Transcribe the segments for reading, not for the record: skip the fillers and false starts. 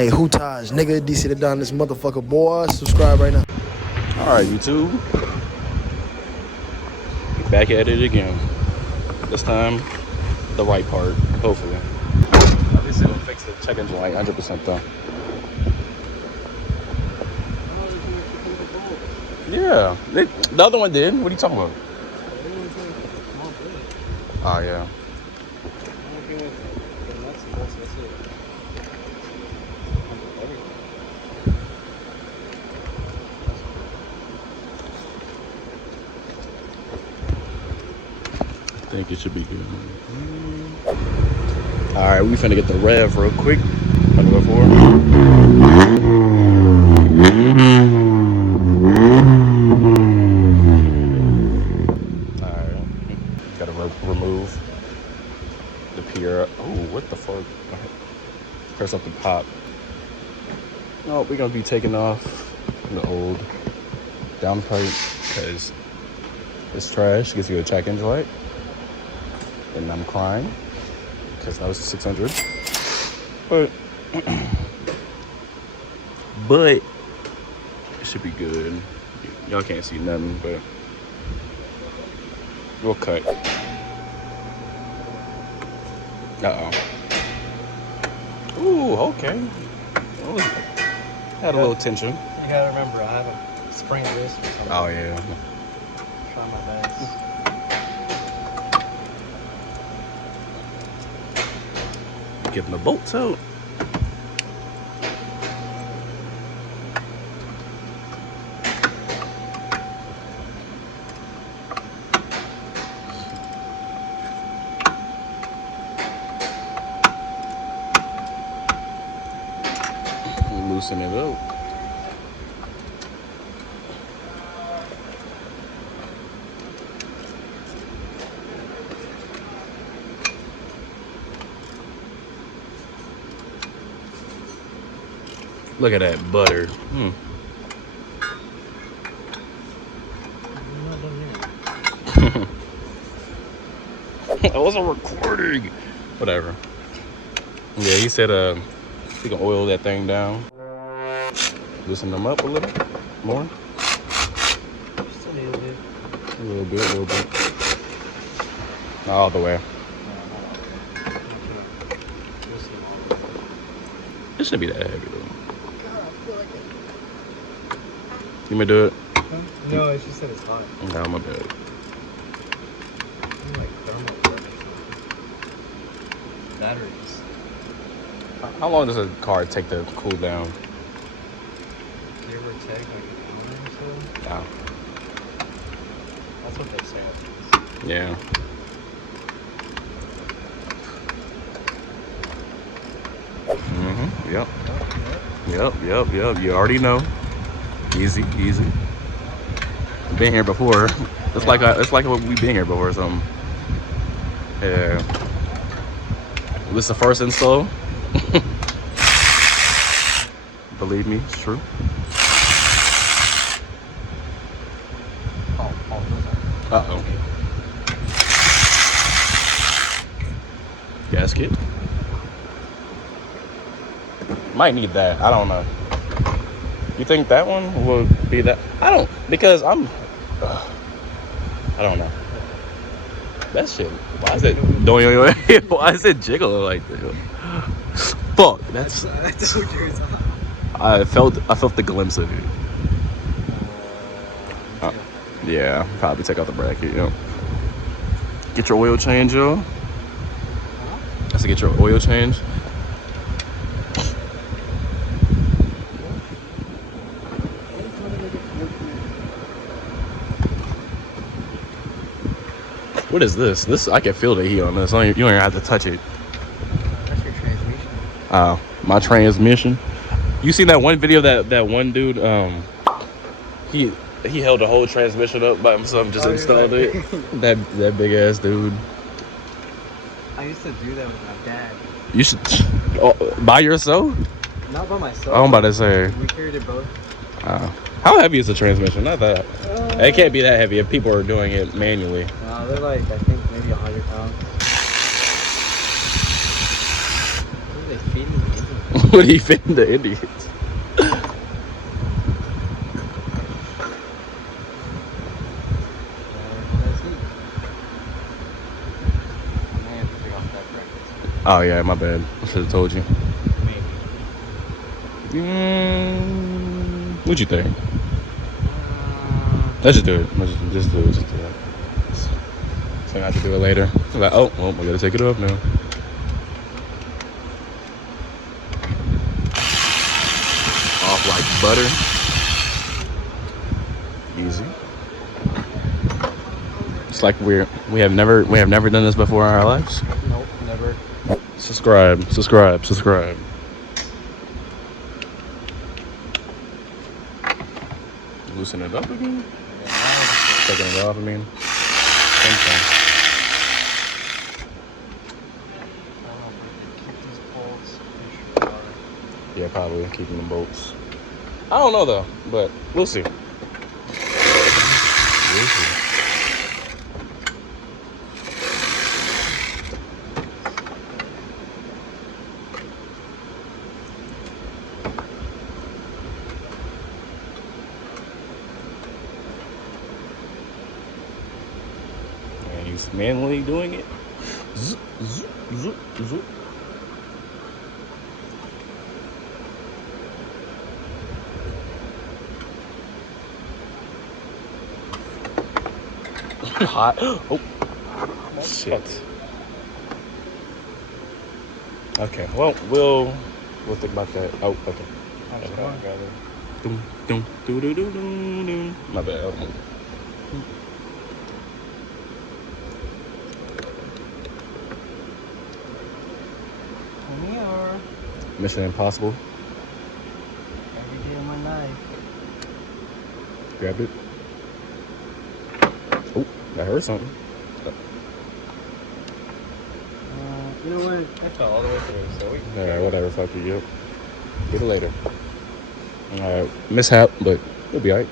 Hey, whotaje, nigga, DC the Don, this motherfucker, boy. Subscribe right now. Alright, YouTube. Back at it again. This time, the right part, hopefully. Obviously, we'll fix the check engine light 100% though. Yeah, the other one did. What are you talking about? Oh, yeah. I think it should be good. All right, we finna get the rev real quick. Under the floor. All right, gotta remove the pier. Oh, what the fuck? Press up the pop. No, we're gonna be taking off the old downpipe because it's trash. Gives you a check engine light. And I'm crying because that was 600. But it should be good. Y'all can't see nothing, but we'll cut. Ooh, okay. Had a little tension. You gotta remember, I haven't sprained this or something. Oh yeah. Try my best. Getting the bolts out. Loosen it up. Look at that butter. I wasn't recording. Whatever. Yeah, he said we can oil that thing down. Loosen them up a little more. Just a little bit. A little bit. Not all the way. It shouldn't be that heavy though. You may do it? No, it's just that it's hot. No, my bad. Like thermal batteries. How long does a car take to cool down? Give or take like an hour or so. Yeah. That's what they say at least. Yeah. Yep. You already know. Easy. Been here before. It's like we've been here before or something. Yeah. This is the first install. Believe me, it's true. Uh-oh. Gasket. Might need that. I don't know. You think that one will be that? I don't, because I don't know. That shit. Why is it? Why is it jiggling like that? Fuck. That's what yours are. I felt the glimpse of it. Yeah, probably take out the bracket. Yeah. Get your oil change, yo. I said get your oil change. What is this? This I can feel the heat on this. You don't even have to touch it. That's your transmission. Oh, my transmission. You seen that one video that one dude he held the whole transmission up by himself and just installed it. that big ass dude. I used to do that with my dad. You should by yourself? Not by myself. I'm about to say. We carried it both. How heavy is the transmission? Not that. It can't be that heavy if people are doing it manually. No, they're like, I think maybe 100 pounds. What are they feeding the engine? What are you fitting the Indians? Oh yeah, my bad. I should have told you. What'd you think? Let's just do it. Just do it. Just do it. So I have to do it later. I'm like, oh, well, we gotta take it off now. Off like butter. Easy. It's like we have never done this before in our lives. Nope, never. Subscribe. Loosen it up again. Taking it off. I mean, same thing. Yeah, probably keeping the bolts. I don't know though, but we'll see. And he's manually doing it. Zoop, zoop, zoop, zoop. Hot. Oh, shit. Okay. Well, we'll think about that. Oh, okay. Doom, doom, doo, doo, doo, doo, doo. My bad. Mission Impossible. Every day of my life. Grab it. Oh, I heard something. You know what? I fell all the way through, so we can. Alright, whatever. Fuck you. Yep. Get it later. Alright, mishap, but it'll be alright.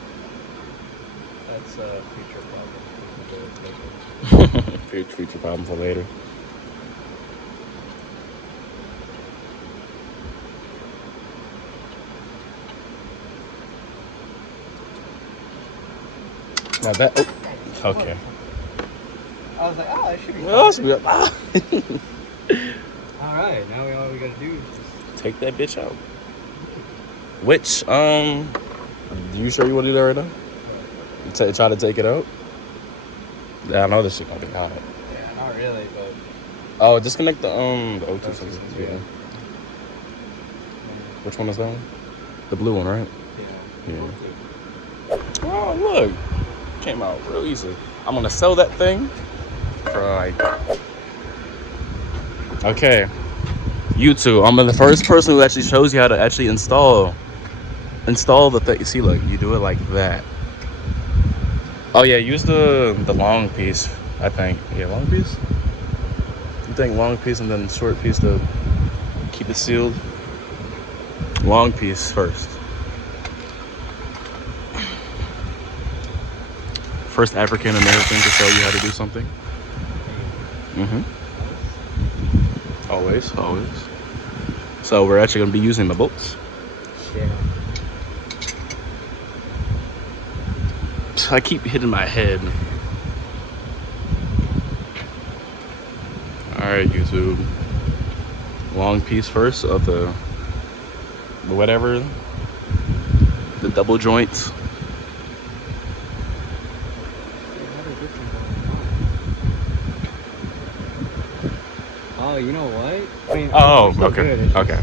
That's a future problem. Future problem for later. Now that. Oh, okay. I was like, it should be fine. Alright, now all we gotta do is just Take that bitch out. Which, you sure you want to do that right now? Try to take it out? Yeah, I know this shit gonna be hot. Yeah, not really, but. Oh, disconnect the O2 sensor. Yeah. Which one is that one? The blue one, right? Yeah. Oh, look. Came out real easy. I'm gonna sell that thing for like. Okay. YouTube. I'm the first person who actually shows you how to actually install the thing. See, look, you do it like that. Oh yeah, use the long piece. I think. Yeah, long piece. You think long piece and then short piece to keep it sealed. Long piece first. First African American to show you how to do something. Always. So we're actually gonna be using the bolts. Yeah. I keep hitting my head. Alright, YouTube. Long piece first of the whatever. The double joints. Oh, you know what? I mean, Oh, it's still okay. good, it's just- Okay.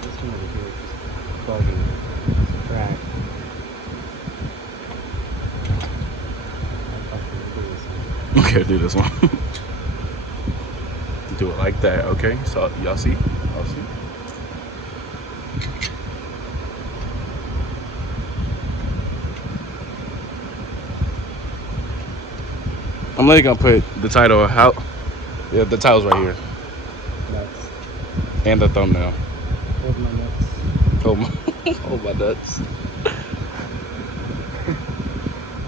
This one over here is just bugging. It's cracked. Okay, do this one. Do it like that, okay? So y'all see? Y'all see? I'm literally gonna put the title how. Yeah, the title's right here. Nuts. And the thumbnail. Hold my nuts. Hold my nuts.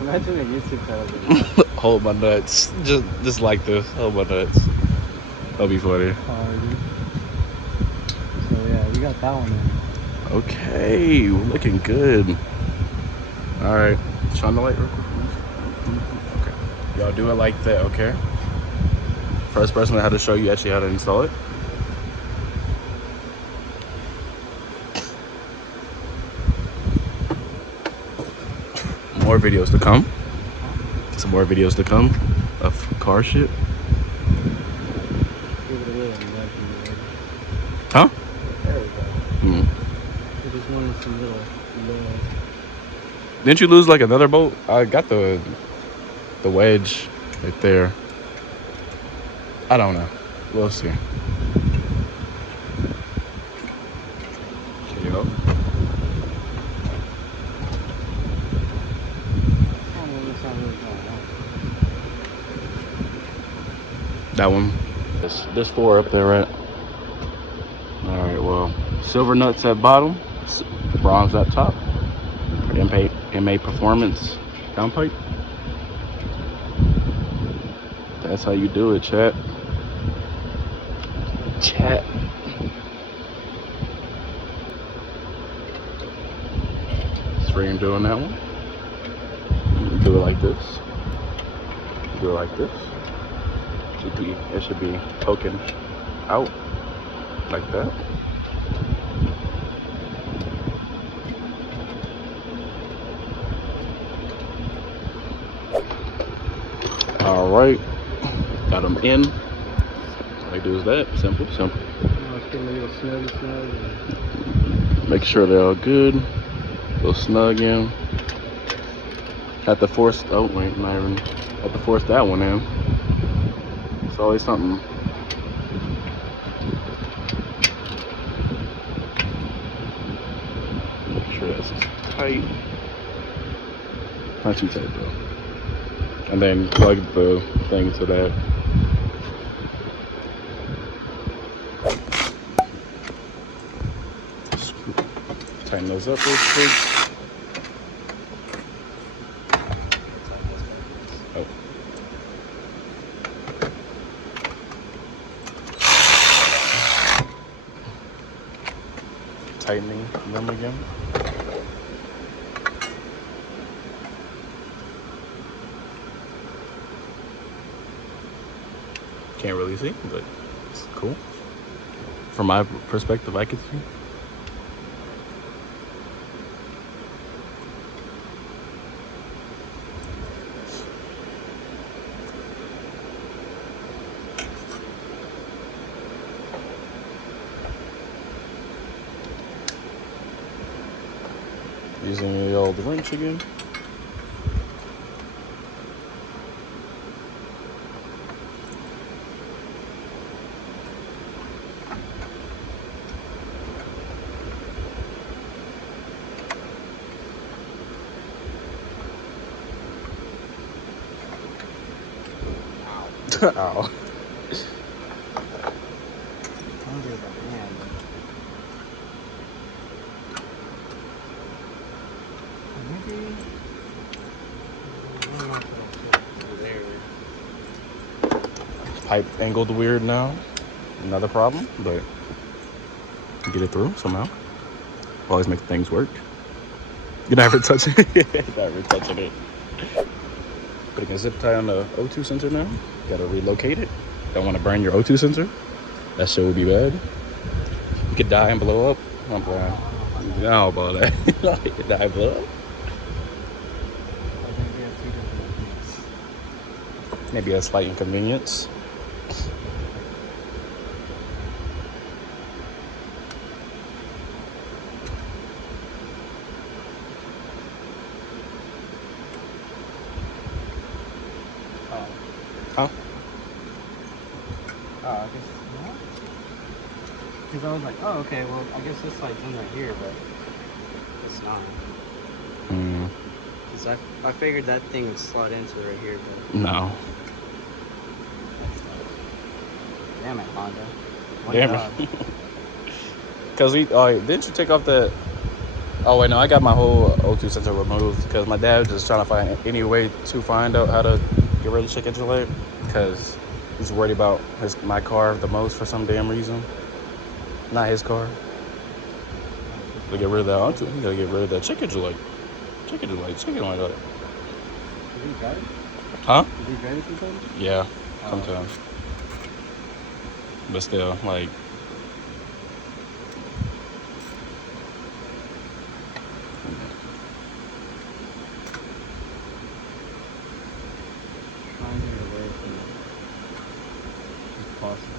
Imagine a YouTube title. Hold my nuts. Just like this. Hold my nuts. That'll be funny. So got that one in. Okay, we're looking good. All right, shine the light real quick. Okay, y'all do it like that, okay? First person that had to show you actually how to install it. More videos to come. Some more videos to come of car shit. Give it a little nudge. Huh? There we go. I just wanted some little nudge. Didn't you lose like another bolt? I got the wedge right there. I don't know. We'll see. Here you go. That one. There's 4 up there, right? All right. Well, silver nuts at bottom, bronze at top. MAPerformance DOWNPIPE. That's how you do it, chat. Chat. Stream doing that one. Do it like this. Do it like this. It should be poking out like that. All right, got them in. All I do is that. Simple, simple. Make sure they're all good. A little snug in. Had to force. Oh wait, not even. Had to force that one in. It's always something. Make sure that's tight. Not too tight though. And then plug the thing to that. Tighten those up real quick. Oh. Tightening them again. Can't really see, but it's cool. From my perspective, I could see. Using the old wrench again. Ow. Pipe angled weird now. Another problem, but get it through somehow. Always make things work. You're never touching it. Never touching it. Putting a zip tie on the O2 sensor now. Gotta relocate it. Don't want to burn your O2 sensor. That shit would be bad. You could die and blow up. I'm playing. You know about that. You could die and blow up. Maybe a slight inconvenience. Huh? Oh, I guess not. Because I was like, oh, okay, well, I guess this light's in right here, but it's not. Because I figured that thing would slot into right here, but... No. Damn it, Honda. Damn it. Because didn't you take off the... Oh, wait, no, I got my whole O2 sensor removed because my dad was just trying to find any way to find out how to get rid of the check engine light because he's worried about my car the most for some damn reason. Not his car. To get rid of that, you gotta get rid of that chicken joint. Chicken joint. Did you drive it? Huh? Did you drive it sometimes? Yeah, Oh. sometimes. But still, like. Trying to get away from it. If possible.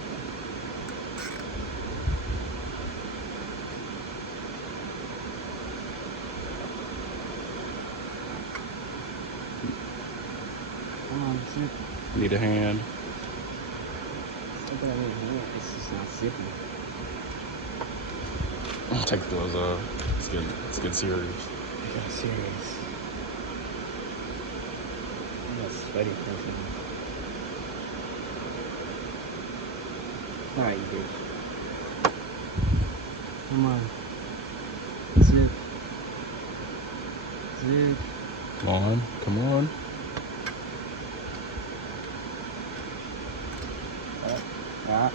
Come on, zip. Need a hand. It's not that I need a hand, it's just not zippy. Take the gloves off. It's getting serious. I got serious. I'm a sweaty person. Alright, you bitch. Come on. Zip. Zip. Come on, come on. Yeah.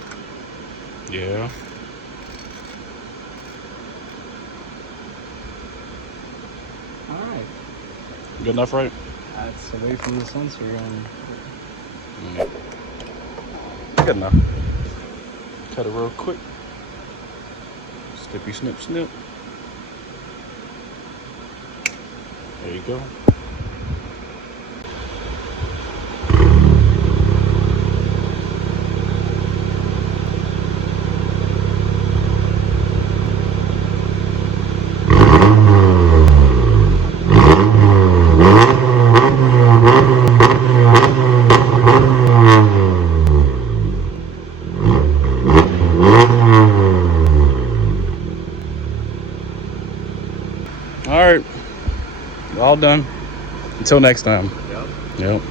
Yeah. Alright. Good enough, right? That's away from the sensor and Good enough. Cut it real quick. Skippy snip snip. There you go. All right, all done. Until next time. Yep. Yep.